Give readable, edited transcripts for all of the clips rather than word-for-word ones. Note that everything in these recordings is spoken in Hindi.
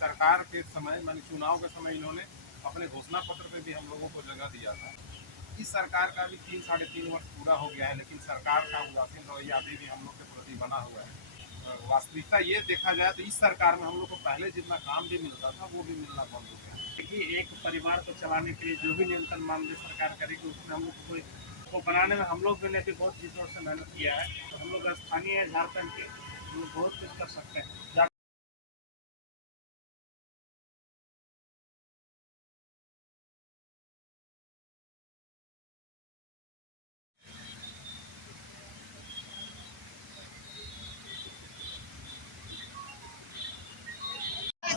सरकार के समय मानी चुनाव के समय इन्होंने अपने घोषणा पत्र पे भी हम लोगों को जगह दिया था। इस सरकार का भी 3 साढ़े 3 वर्ष पूरा हो गया है, लेकिन सरकार का उदासीन रवैया अभी भी हम लोग के प्रति बना हुआ है। वास्तविकता ये देखा जाए तो इस सरकार में हम लोग को पहले जितना काम भी मिलता था वो भी मिलना बंद हो गया। देखिए, एक परिवार को चलाने के लिए जो भी न्यूनतम मानदेय सरकार करेगी उसमें हम लोग को बनाने में हम लोग भी ने भी बहुत जोर से मेहनत किया है। तो हम लोग स्थानीय झारखंड के हम लोग बहुत कुछ कर सकते हैं।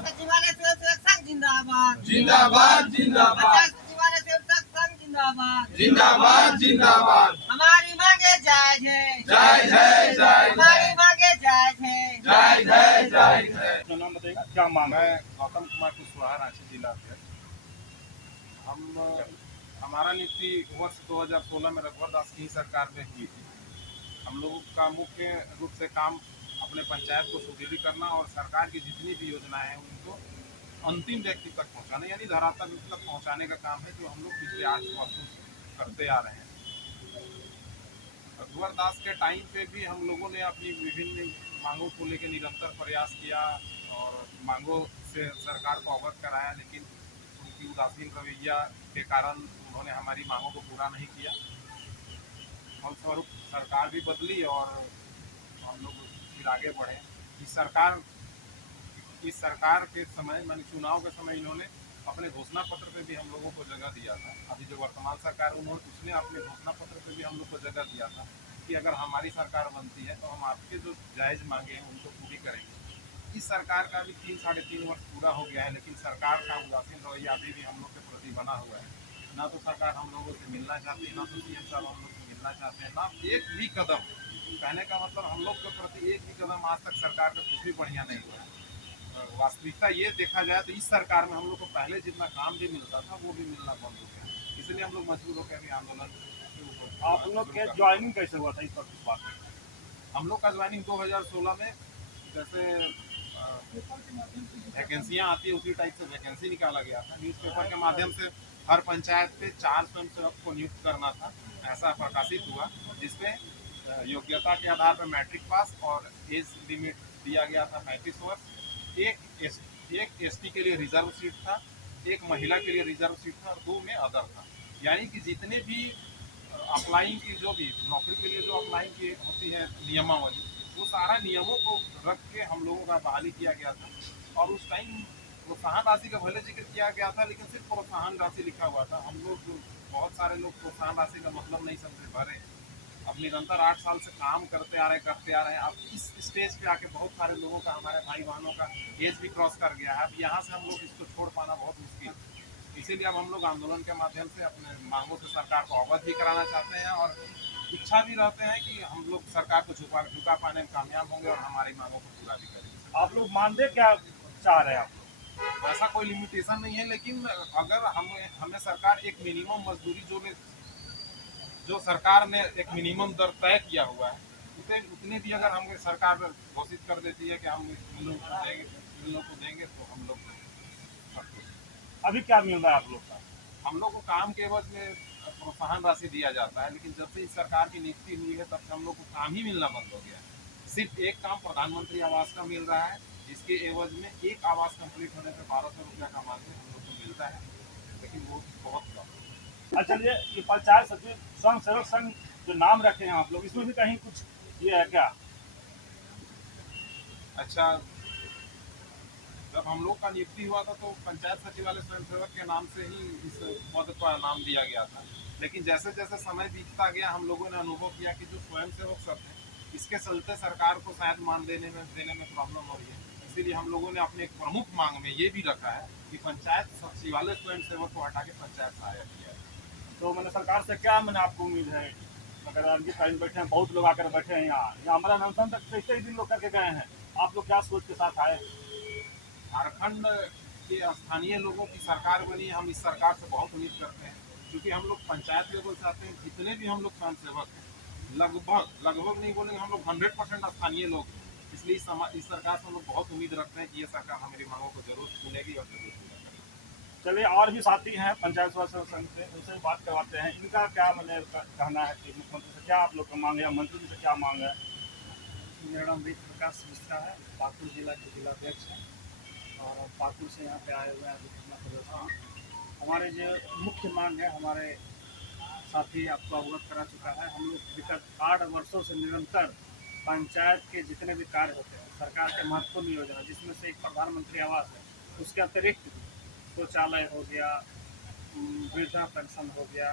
सचिवालय स्वयंसेवक संघ जिंदाबाद जिंदाबाद जिंदाबाद सचिवालय स्वयंसेवक संघ जिंदाबाद जिंदाबाद जिंदाबाद। हमारी मांगे जायज है, जय जय जय हमारी मांगे जायज है, जय जय जय जय। जो नाम बताइएगा क्या मांग है? गौतम कुमार कुशवाहा, रांची जिला अध्यक्ष। हमारा नियुक्ति वर्ष 2016 में रघुवर दास की सरकार में हुई थी। हम लोगों का मुख्य रूप से काम अपने पंचायत को सुदृढ़ करना और सरकार की जितनी भी योजनाएं हैं उनको अंतिम व्यक्ति तक पहुंचाना, यानी धरातल तक पहुंचाने का काम है, जो हम लोग पिछले 8 वर्षों से करते आ रहे हैं। रघुवर दास के टाइम पे भी हम लोगों ने अपनी विभिन्न मांगों को लेकर निरंतर प्रयास किया और मांगों से सरकार को अवगत कराया, लेकिन उनकी उदासीन रवैया के कारण उन्होंने हमारी मांगों को पूरा नहीं किया। फलस्वरूप सरकार भी बदली और हम लोग फिर आगे बढ़े। इस सरकार के समय मानी चुनाव के समय इन्होंने अपने घोषणा पत्र पे भी हम लोगों को जगह दिया था। अभी जो वर्तमान सरकार उसने अपने घोषणा पत्र पे भी हम लोग को जगह दिया था कि अगर हमारी सरकार बनती है तो हम आपके जो जायज़ मांगे हैं उनको पूरी करेंगे। इस सरकार का भी 3 साढ़े 3 वर्ष पूरा हो गया है, लेकिन सरकार का उदासीन रवैया अभी भी हम लोग के प्रति बना हुआ है। ना तो सरकार हम लोगों से मिलना चाहती है, ना तो सीएम साहब हम लोग से मिलना चाहते हैं, ना एक भी कदम। कहने का मतलब हम लोग के प्रति एक भी कदम आज तक सरकार का कुछ भी बढ़िया नहीं हुआ है। वास्तविकता ये देखा जाए तो इस सरकार में हम लोग को पहले जितना काम भी मिलता था वो भी मिलना बंद हो गया, इसलिए हम लोग मजबूर होकर अभी आंदोलन के ऊपर। आप लोग के ज्वाइनिंग कैसे हुआ था इस पर कुछ बात है? हम लोग का ज्वाइनिंग 2016 में जैसे वैकेंसियाँ आती है उसी टाइप से वैकेंसी निकाला गया था। न्यूज़पेपर के माध्यम से हर पंचायत पे 4 स्वयंसेवक को नियुक्त करना था, ऐसा प्रकाशित हुआ, जिसपे योग्यता के आधार पर मैट्रिक पास और एज लिमिट दिया गया था 35 वर्ष। एक एसटी के लिए रिजर्व सीट था, एक महिला के लिए रिजर्व सीट था और 2 में अदर था। यानी कि जितने भी अप्लाइंग की जो भी नौकरी के लिए जो अप्लाइंग की होती है नियमावली, वो सारा नियमों को रख के हम लोगों का बहाली किया गया था। और उस टाइम प्रोत्साहन राशि का भले जिक्र किया गया था, लेकिन सिर्फ प्रोत्साहन राशि लिखा हुआ था। हम लोग बहुत सारे लोग प्रोत्साहन राशि का मतलब नहीं समझे भरे। अब निरंतर 8 साल से काम करते आ रहे हैं। अब इस स्टेज पे आके बहुत सारे लोगों का, हमारे भाई बहनों का एज भी क्रॉस कर गया है। अब यहाँ से हम लोग इसको छोड़ पाना बहुत मुश्किल, इसीलिए अब हम लोग आंदोलन के माध्यम से अपने मांगों से सरकार को अवगत भी कराना चाहते हैं और इच्छा भी रहते हैं कि हम लोग सरकार को झुका पाने में कामयाब होंगे और हमारी मांगों को पूरा भी करेंगे। आप लोग मानदेय क्या चाह रहे हैं आप लोग? ऐसा कोई लिमिटेशन नहीं है, लेकिन अगर हमें सरकार एक मिनिमम मजदूरी जो सरकार ने एक मिनिमम दर तय किया हुआ है, उतने भी अगर हम सरकार घोषित कर देती है कि हम इन लोगों को देंगे तो हम लोग अभी क्या मिल रहा है आप लोग का? हम लोग को काम के एवज में प्रोत्साहन राशि दिया जाता है, लेकिन जब से इस सरकार की नियुक्ति हुई है तब से हम लोग को काम ही मिलना बंद हो गया है। सिर्फ एक काम प्रधानमंत्री आवास का मिल रहा है, जिसके एवज में एक आवास कंप्लीट होने पर 1200 रुपया का मानदेय हम लोग को मिलता है, लेकिन वो बहुत कम। अच्छा, ये पंचायत सचिव स्वयं सेवक संघ जो नाम रखे हैं आप लोग, इसमें भी कहीं कुछ ये है क्या? अच्छा, जब हम लोग का नियुक्ति हुआ था तो पंचायत सचिवालय स्वयंसेवक के नाम से ही इस पद का नाम दिया गया था, लेकिन जैसे जैसे समय बीतता गया हम लोगों ने अनुभव किया कि जो स्वयंसेवक सब है इसके चलते सरकार को शायद मान देने में प्रॉब्लम हो रही है। इसीलिए हम लोगों ने अपने एक प्रमुख मांग में ये भी रखा है कि पंचायत सचिवालय स्वयंसेवक को हटा के पंचायत सहायक किया जाए। तो मैंने सरकार से क्या मैंने आपको उम्मीद है? अगर अर्जी फाइल बैठे हैं, बहुत लोग आकर बैठे हैं यहाँ हमारा अनशन तक कई दिन लोग करके गए हैं, आप लोग क्या सोच के साथ आए? झारखंड के स्थानीय लोगों की सरकार बनी, हम इस सरकार से बहुत उम्मीद करते हैं, क्योंकि हम लोग पंचायत लेवल से आते हैं। जितने भी हम लोग स्वयंसेवक हैं, लगभग नहीं बोलेंगे, हम लोग 100% स्थानीय लोग हैं। इसलिए इस सरकार से हम लोग बहुत उम्मीद रखते हैं कि ये सरकार हमारी मांगों को जरूर मिलेगी और जरूर पूरा करेंगे। चलिए, और भी साथी हैं पंचायत सदस्य संघ से, उनसे बात करवाते हैं। इनका क्या मैंने कहना है कि मुख्यमंत्री से क्या आप लोग का मांग है या मंत्री जी से क्या मांग है? मेरा नाम वेद प्रकाश मिश्रा है, पाकुड़ जिला के जिलाध्यक्ष हैं और हम पाकुड़ से यहाँ पे आए हुए हैं धरना प्रदर्शन में। हमारे जो मुख्य मांग है, हमारे साथी आपको अवगत करा चुका है। हम लोग विगत 8 वर्षों से निरंतर पंचायत के जितने भी कार्य होते हैं, सरकार के महत्वपूर्ण योजना, जिसमें से एक प्रधानमंत्री आवास है, उसके अतिरिक्त शौचालय हो गया, वृद्धा पेंशन हो गया,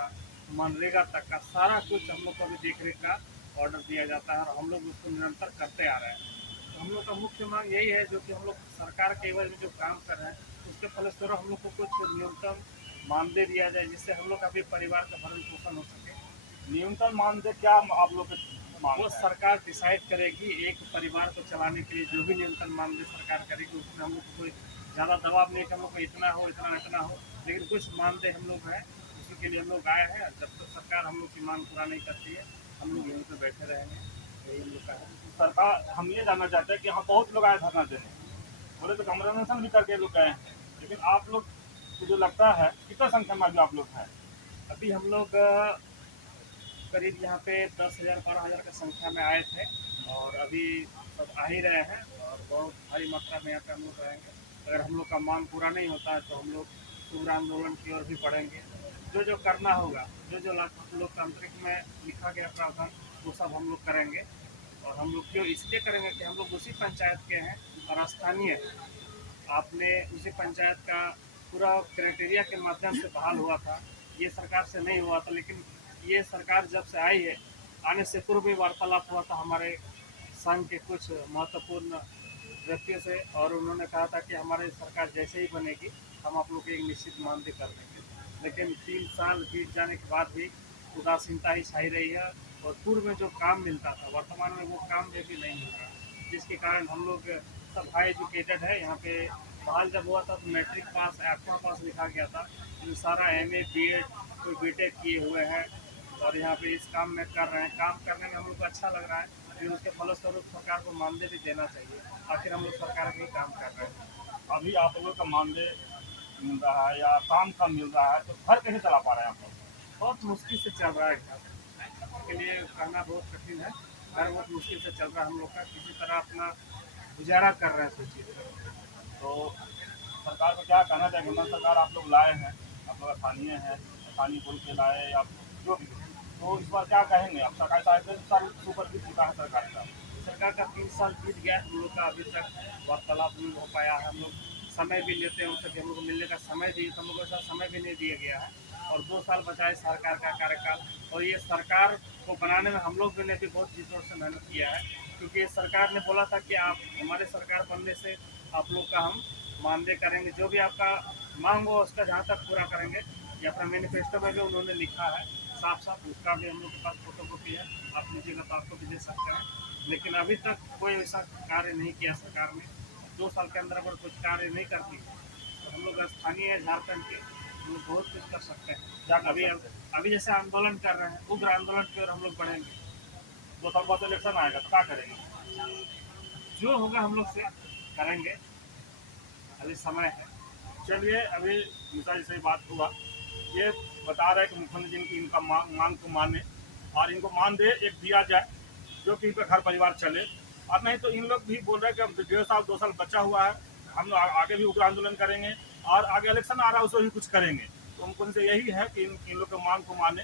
मनरेगा तक का सारा कुछ हम लोग को अभी देख रेख का ऑर्डर दिया जाता है और हम लोग उसको निरंतर करते आ रहे हैं। तो हम लोग का मुख्य मांग यही है, जो कि हम लोग सरकार के एवज में जो काम कर रहे हैं, उसके फलस्वरूप हम लोग को कुछ न्यूनतम मानदेय दिया जाए, जिससे हम लोग का भी परिवार का भरण पोषण हो सके। न्यूनतम मानदेय क्या आप लोग के मांग वो है? सरकार डिसाइड करेगी, एक परिवार को चलाने के लिए जो भी न्यूनतम मानदेय सरकार करेगी, उसमें हम लोग को कोई ज़्यादा दबाव नहीं कि हम लोग को इतना हो इतना हो, लेकिन कुछ मानदेय हम लोग हैं, उसी के लिए हम लोग आए हैं। जब तक सरकार हम लोग की मांग पूरा नहीं करती है, हम लोग यहीं पर बैठे रहेंगे, यही हम लोग का है। सरकार, हम ये जानना चाहते हैं कि यहाँ बहुत लोग आए धरना देने, बोले तो कमरानसन भी करके लोग गए हैं, लेकिन आप लोग को जो लगता है कितना संख्या में अभी आप लोग हैं? अभी हम लोग करीब यहाँ पे 10,000-12,000 की संख्या में आए थे और अभी सब आ ही रहे हैं और बहुत भारी मात्रा में यहाँ पे हम लोग रहेंगे। अगर हम लोग का मांग पूरा नहीं होता है तो हम लोग तीव्र आंदोलन की ओर भी बढ़ेंगे। जो जो करना होगा, जो जो लोकतांत्रिक में लिखा गया प्रावधान, वो सब हम लोग करेंगे। और हम लोग क्यों इसलिए करेंगे कि हम लोग उसी पंचायत के हैं और स्थानीय हैं। आपने उसी पंचायत का पूरा क्राइटेरिया के माध्यम से बहाल हुआ था, ये सरकार से नहीं हुआ था, लेकिन ये सरकार जब से आई है, आने से पूर्व भी वार्तालाप हुआ था हमारे संघ के कुछ महत्वपूर्ण व्यक्तियों से और उन्होंने कहा था कि हमारी सरकार जैसे ही बनेगी हम आप लोग को एक निश्चित मानदेय कर देंगे। लेकिन 3 साल बीत जाने के बाद भी उदासीनता ही छाई रही है और पूर्व में जो काम मिलता था, वर्तमान में वो काम भी नहीं मिल रहा, जिसके कारण हम लोग सब हाई एजुकेटेड है। यहाँ पे बहाल जब हुआ था तो मैट्रिक पास, एक्वा पास लिखा गया था, जो सारा MA BEd कोई BTech किए हुए हैं और यहाँ पे इस काम में कर रहे हैं। काम करने में हम लोग को अच्छा लग रहा है, लेकिन उसके फलस्वरूप सरकार को मानदेय भी देना चाहिए। आखिर हम लोग सरकार के ही काम कर रहे हैं। अभी आप लोग का मानदेय मिल रहा है या काम कम मिल रहा है, तो घर कैसे चला पा रहे हैं आप लोग? बहुत मुश्किल से चल रहा है घर, के लिए कहना बहुत कठिन है। घर बहुत मुश्किल से चल रहा है हम लोग का, किसी तरह अपना गुजारा कर रहे हैं सोचिए। तो सरकार को क्या कहना चाहिए? केंद्र सरकार आप लोग लाए हैं, आप लोग स्थानीय हैं, स्थानीय बोल के लाए या जो भी, तो इस बार क्या कहेंगे? अब सरकार 3.5 साल ऊपर बीत चुका है सरकार का। सरकार का 3 साल बीत गया, हम लोग का अभी तक वार्तालाप नहीं हो पाया है। हम लोग समय भी लेते हैं उनसे कि हम लोग को मिलने का समय दिए, तो हम लोग को ऐसा समय भी नहीं दिया गया है और 2 साल बचा है सरकार का कार्यकाल। और ये सरकार को बनाने में हम लोग ने भी बहुत जी जोर से मेहनत किया है, क्योंकि सरकार ने बोला था कि आप हमारे सरकार बनने से आप लोग का हम मानदेय करेंगे, जो भी आपका मांग हो उसका जहाँ तक पूरा करेंगे। ये अपना मैनिफेस्टो में भी उन्होंने लिखा है साफ साफ, उसका भी हम लोग के पास फोटोकॉपी है, आप लीजिएगा तो आपको भी दे सकते हैं। लेकिन अभी तक कोई ऐसा कार्य नहीं किया सरकार ने। 2 साल के अंदर अगर कुछ कार्य नहीं करती तो हम लोग स्थानीय झारखंड के, हम लोग बहुत कुछ कर सकते हैं। अभी जैसे आंदोलन कर रहे हैं, उग्र आंदोलन की ओर हम लोग बढ़ेंगे। 2 साल बाद इलेक्शन आएगा तो क्या करेंगे? जो होगा हम लोग से करेंगे, अभी समय है। चलिए, अभी मिश्रा जी से बात हुआ, ये बता रहे हैं कि मुख्यमंत्री जी की इनका मांग को माने और इनको मानदेय एक दिया जाए जो कि इनका घर परिवार चले। और नहीं तो इन लोग भी बोल रहे हैं कि अब 1.5 साल 2 साल बचा हुआ है, हम लोग आगे भी उग्र आंदोलन करेंगे और आगे इलेक्शन आ रहा है उसमें भी कुछ करेंगे। तो उनको से यही है कि इन लोग के मांग को माने